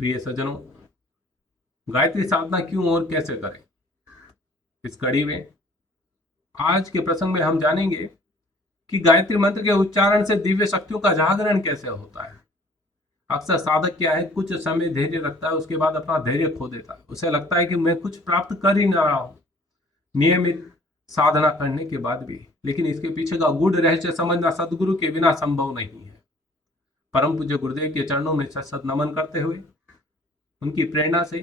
प्रिय सज्जनों, गायत्री साधना क्यों और कैसे करें, इस कड़ी में आज के प्रसंग में हम जानेंगे कि गायत्री मंत्र के उच्चारण से दिव्य शक्तियों का जागरण कैसे होता है। अक्सर साधक क्या है, कुछ समय धैर्य रखता है, उसके बाद अपना धैर्य खो देता है। उसे लगता है कि मैं कुछ प्राप्त कर ही ना रहा हूं नियमित साधना करने के बाद भी। लेकिन इसके पीछे का गूढ़ रहस्य समझना सदगुरु के बिना संभव नहीं है। परम पूज्य गुरुदेव के चरणों में सत नमन करते हुए उनकी प्रेरणा से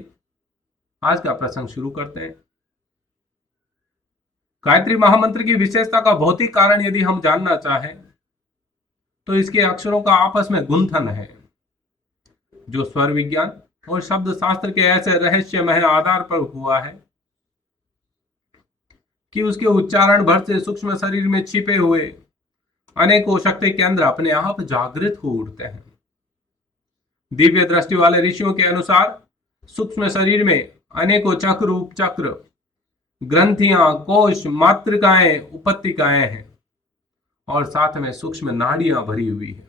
आज का प्रसंग शुरू करते हैं। गायत्री महामंत्र की विशेषता का भौतिक कारण यदि हम जानना चाहें तो इसके अक्षरों का आपस में गुंथन है, जो स्वर विज्ञान और शब्द शास्त्र के ऐसे रहस्यमय आधार पर हुआ है कि उसके उच्चारण भर से सूक्ष्म शरीर में छिपे हुए अनेकों शक्ति केंद्र अपने आप जागृत हो उठते हैं। दिव्य दृष्टि वाले ऋषियों के अनुसार सूक्ष्म शरीर में अनेकों चक्र, उपचक्र, ग्रंथियां, कोश, मातृकाएं, उपत्तिकाएं हैं और साथ में सूक्ष्म नाड़ियां भरी हुई है,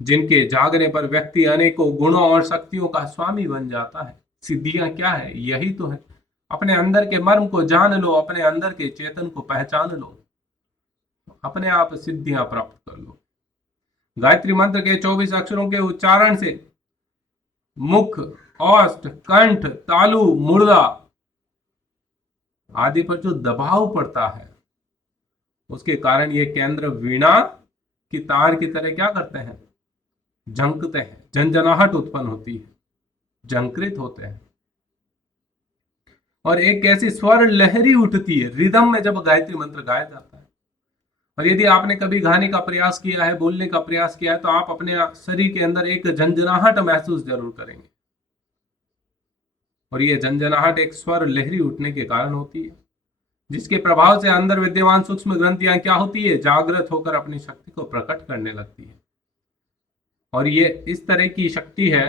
जिनके जागने पर व्यक्ति अनेकों गुणों और शक्तियों का स्वामी बन जाता है। सिद्धियां क्या है? यही तो है, अपने अंदर के मर्म को जान लो, अपने अंदर के चेतन को पहचान लो, अपने आप सिद्धियां प्राप्त कर लो। गायत्री मंत्र के 24 अक्षरों के उच्चारण से मुख, औष्ठ, कंठ, तालु, मुर्दा आदि पर जो दबाव पड़ता है, उसके कारण ये केंद्र वीणा की तार की तरह क्या करते हैं? झंकते हैं, झंझनाहट उत्पन्न होती है, झंकृत होते हैं और एक ऐसी स्वर लहरी उठती है रिदम में जब गायत्री मंत्र गाया जाता है। और यदि आपने कभी गाने का प्रयास किया है, बोलने का प्रयास किया है, तो आप अपने शरीर के अंदर एक झंझनाहट महसूस जरूर करेंगे। और ये झंझनाहट एक स्वर लहरी उठने के कारण होती है, जिसके प्रभाव से अंदर विद्यमान सूक्ष्म ग्रंथियां क्या होती है? जागृत होकर अपनी शक्ति को प्रकट करने लगती है। और ये इस तरह की शक्ति है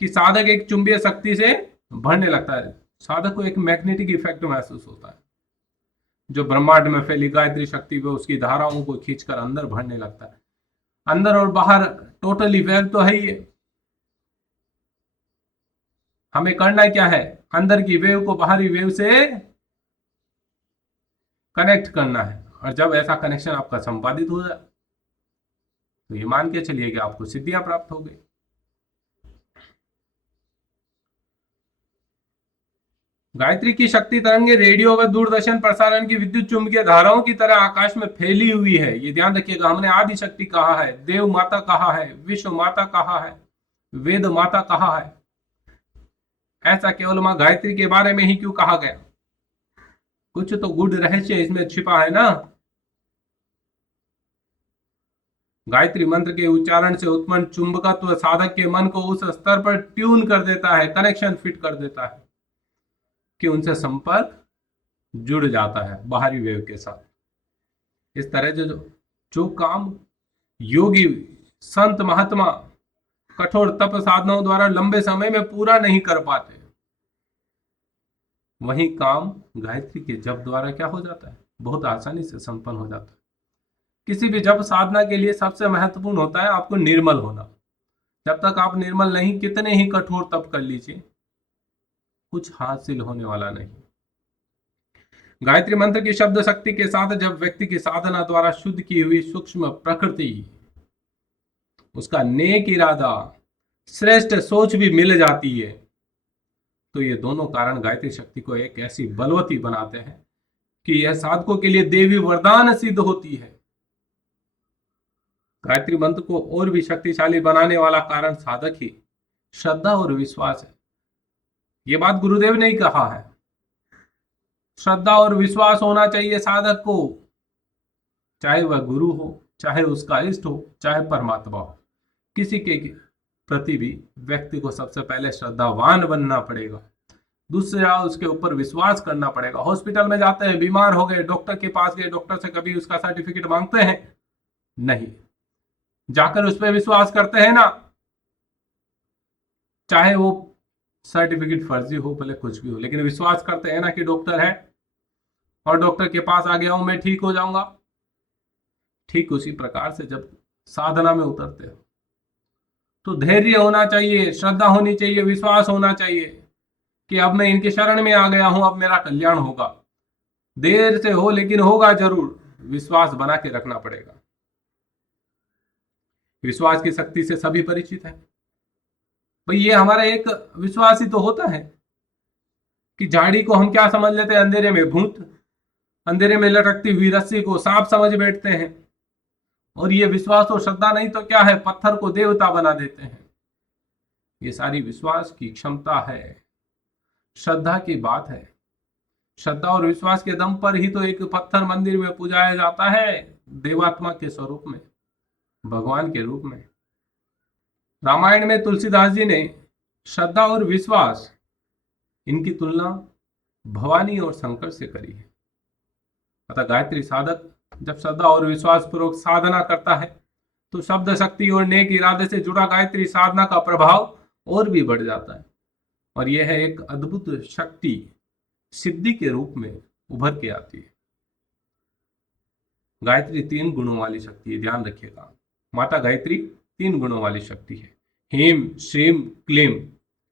कि साधक एक चुंबकीय शक्ति से भरने लगता है। साधक को एक मैग्नेटिक इफेक्ट महसूस होता है, जो ब्रह्मांड में फैली गायत्री शक्ति को उसकी धाराओं को खींचकर अंदर भरने लगता है। अंदर और बाहर टोटली वेव तो है ही है। हमें करना क्या है? अंदर की वेव को बाहरी वेव से कनेक्ट करना है। और जब ऐसा कनेक्शन आपका संपादित हो जाए तो ये मान के चलिए कि आपको सिद्धियां प्राप्त हो गई। गायत्री की शक्ति तरंगे रेडियो व दूरदर्शन प्रसारण की विद्युत चुंबकीय धाराओं की तरह आकाश में फैली हुई है। ये ध्यान रखिएगा, हमने आदि शक्ति कहा है, देव माता कहा है, विश्व माता कहा है, वेद माता कहा है। ऐसा केवल मां गायत्री के बारे में ही क्यों कहा गया? कुछ तो गूढ़ रहस्य इसमें छिपा है ना। गायत्री मंत्र के उच्चारण से उत्पन्न चुंबकत्व साधक के मन को उस स्तर पर ट्यून कर देता है, कनेक्शन फिट कर देता है कि उनसे संपर्क जुड़ जाता है बाहरी वेव के साथ। इस तरह जो काम योगी, संत, महात्मा कठोर तप साधनाओं द्वारा लंबे समय में पूरा नहीं कर पाते, वही काम गायत्री के जप द्वारा क्या हो जाता है? बहुत आसानी से संपन्न हो जाता है। किसी भी जप साधना के लिए सबसे महत्वपूर्ण होता है आपको निर्मल होना। जब तक आप निर्मल नहीं, कितने ही कठोर तप कर लीजिए, कुछ हासिल होने वाला नहीं। गायत्री मंत्र की शब्द शक्ति के साथ जब व्यक्ति की साधना द्वारा शुद्ध की हुई सूक्ष्म प्रकृति, उसका नेक इरादा, श्रेष्ठ सोच भी मिल जाती है, तो ये दोनों कारण गायत्री शक्ति को एक ऐसी बलवती बनाते हैं कि यह साधकों के लिए देवी वरदान सिद्ध होती है। गायत्री मंत्र को और भी शक्तिशाली बनाने वाला कारण साधक ही श्रद्धा और विश्वास है। यह बात गुरुदेव ने ही कहा है, श्रद्धा और विश्वास होना चाहिए साधक को, चाहे वह गुरु हो, चाहे उसका इष्ट हो, चाहे परमात्मा हो। किसी के प्रति भी व्यक्ति को सबसे पहले श्रद्धावान बनना पड़ेगा, दूसरा उसके ऊपर विश्वास करना पड़ेगा। हॉस्पिटल में जाते हैं, बीमार हो गए, डॉक्टर के पास गए, डॉक्टर से कभी उसका सर्टिफिकेट मांगते हैं? नहीं। जाकर उस पर विश्वास करते हैं ना, चाहे वो सर्टिफिकेट फर्जी हो, भले कुछ भी हो, लेकिन विश्वास करते हैं ना कि डॉक्टर है और डॉक्टर के पास आ गया हूं, मैं ठीक हो जाऊंगा। ठीक उसी प्रकार से जब साधना में उतरते हो तो धैर्य होना चाहिए, श्रद्धा होनी चाहिए, विश्वास होना चाहिए कि अब मैं इनके शरण में आ गया हूं, अब मेरा कल्याण होगा। देर से हो लेकिन होगा जरूर। विश्वास बना के रखना पड़ेगा। विश्वास की शक्ति से सभी परिचित हैं। भाई ये हमारा एक विश्वास ही तो होता है कि झाड़ी को हम क्या समझ लेते हैं, अंधेरे में भूत, अंधेरे में लटकती हुई रस्सी को सांप समझ बैठते हैं। और ये विश्वास और श्रद्धा नहीं तो क्या है, पत्थर को देवता बना देते हैं। ये सारी विश्वास की क्षमता है, श्रद्धा की बात है। श्रद्धा और विश्वास के दम पर ही तो एक पत्थर मंदिर में पूजाया जाता है, देवात्मा के स्वरूप में, भगवान के रूप में। रामायण में तुलसीदास जी ने श्रद्धा और विश्वास, इनकी तुलना भवानी और शंकर से करी है। अतः गायत्री साधक जब श्रद्धा और विश्वास पूर्वक साधना करता है तो शब्द शक्ति और नेक इरादे से जुड़ा गायत्री साधना का प्रभाव और भी बढ़ जाता है, और यह एक अद्भुत शक्ति सिद्धि के रूप में उभर के आती है। गायत्री 3 गुणों वाली शक्ति है, ध्यान रखिएगा। माता गायत्री 3 गुणों वाली शक्ति है। ह्रीं श्रीं क्लीं।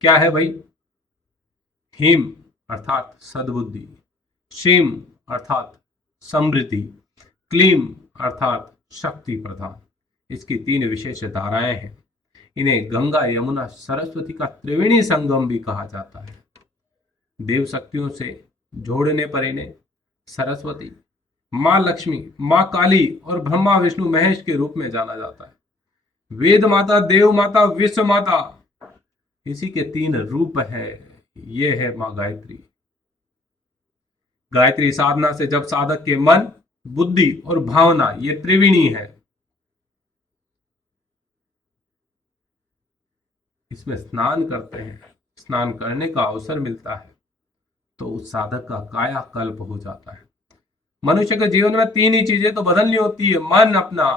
क्या है भाई? ह्रीं अर्थात सद्बुद्धि, श्रीं अर्थात समृद्धि, क्लीं अर्थात शक्ति प्रदान। इसकी 3 विशेष धाराएं हैं। इन्हें गंगा यमुना सरस्वती का त्रिवेणी संगम भी कहा जाता है। देव शक्तियों से जोड़ने पर इन्हें सरस्वती, माँ लक्ष्मी, माँ काली और ब्रह्मा विष्णु महेश के रूप में जाना जाता है। वेद माता, देव माता, विश्व माता, इसी के 3 रूप है। ये है माँ गायत्री। गायत्री साधना से जब साधक के मन, बुद्धि और भावना, ये त्रिवेणी है, इसमें स्नान करते हैं, स्नान करने का अवसर मिलता है, तो उस साधक का कायाकल्प हो जाता है। मनुष्य के जीवन में 3 ही चीजें तो बदलनी होती है, मन अपना,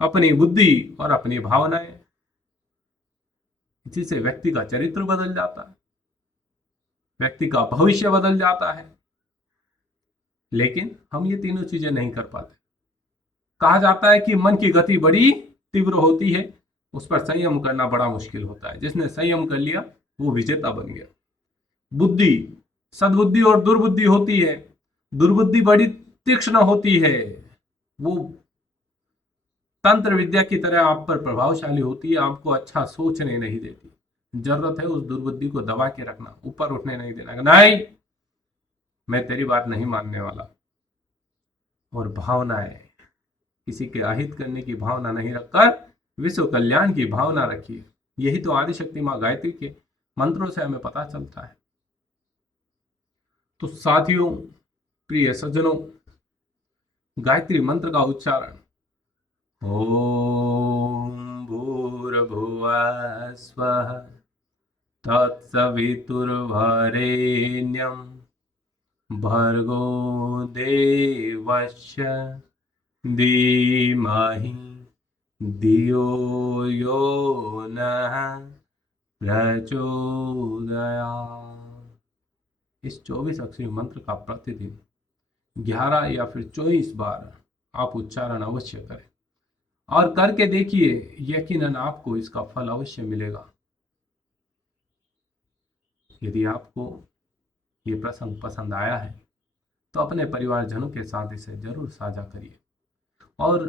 अपनी बुद्धि और अपनी भावनाएं। इसी से व्यक्ति का चरित्र बदल जाता है, व्यक्ति का भविष्य बदल जाता है। लेकिन हम ये तीनों चीजें नहीं कर पाते। कहा जाता है कि मन की गति बड़ी तीव्र होती है, उस पर संयम करना बड़ा मुश्किल होता है। जिसने संयम कर लिया वो विजेता बन गया। बुद्धि, सद्बुद्धि और दुर्बुद्धि होती है। दुर्बुद्धि बड़ी तीक्ष्ण होती है, वो तंत्र विद्या की तरह आप पर प्रभावशाली होती है, आपको अच्छा सोचने नहीं देती। जरूरत है उस दुर्बुद्धि को दबा के रखना, ऊपर उठने नहीं देना। नहीं, मैं तेरी बात नहीं मानने वाला। और भावनाएं, किसी के अहित करने की भावना नहीं रखकर विश्व कल्याण की भावना रखिए। यही तो आदिशक्ति माँ गायत्री के मंत्रों से हमें पता चलता है। तो साथियों, प्रिय सज्जनों, गायत्री मंत्र का उच्चारण ओम भूर्भुवः स्वः तत्सवितुर्वरेण्यं भर्गो देवस्य धीमहि धियो यो नः प्रचोदयात्। इस 24 अक्षरी मंत्र का प्रतिदिन 11 या फिर 24 बार आप उच्चारण अवश्य करें, और करके देखिए, यकीनन आपको इसका फल अवश्य मिलेगा। यदि आपको ये प्रसंग पसंद आया है तो अपने परिवारजनों के साथ इसे जरूर साझा करिए, और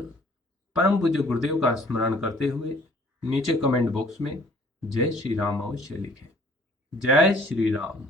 परम पूज्य गुरुदेव का स्मरण करते हुए नीचे कमेंट बॉक्स में जय श्री राम अवश्य लिखें। जय श्री राम।